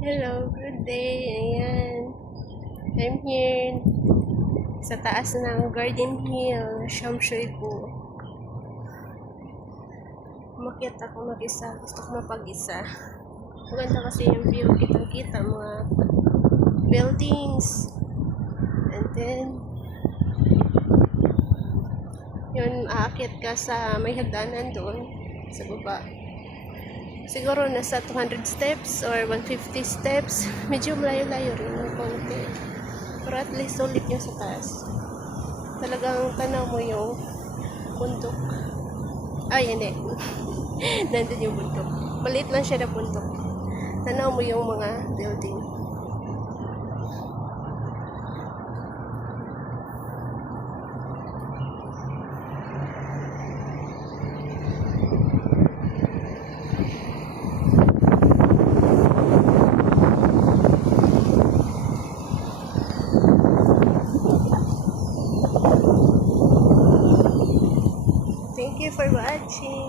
Hello, good day. Ayan. I'm here sa taas ng Garden Hill, Shamshoy po. Umakyat ako mag-isa. Gusto ko mapag-isa. Maganda kasi yung view. Kitang-kita mga buildings. And then, yun, aakyat ka sa may hagdanan doon sa baba. Siguro nasa 200 steps or 150 steps. Medyo malayo-layo rin ng konti. Pero at least ulit yung sa taas. Talagang tanaw mo yung bundok. Ay, hindi. Nandun yung bundok. Maliit lang siya na bundok. Tanaw mo yung mga building. Thank you for watching.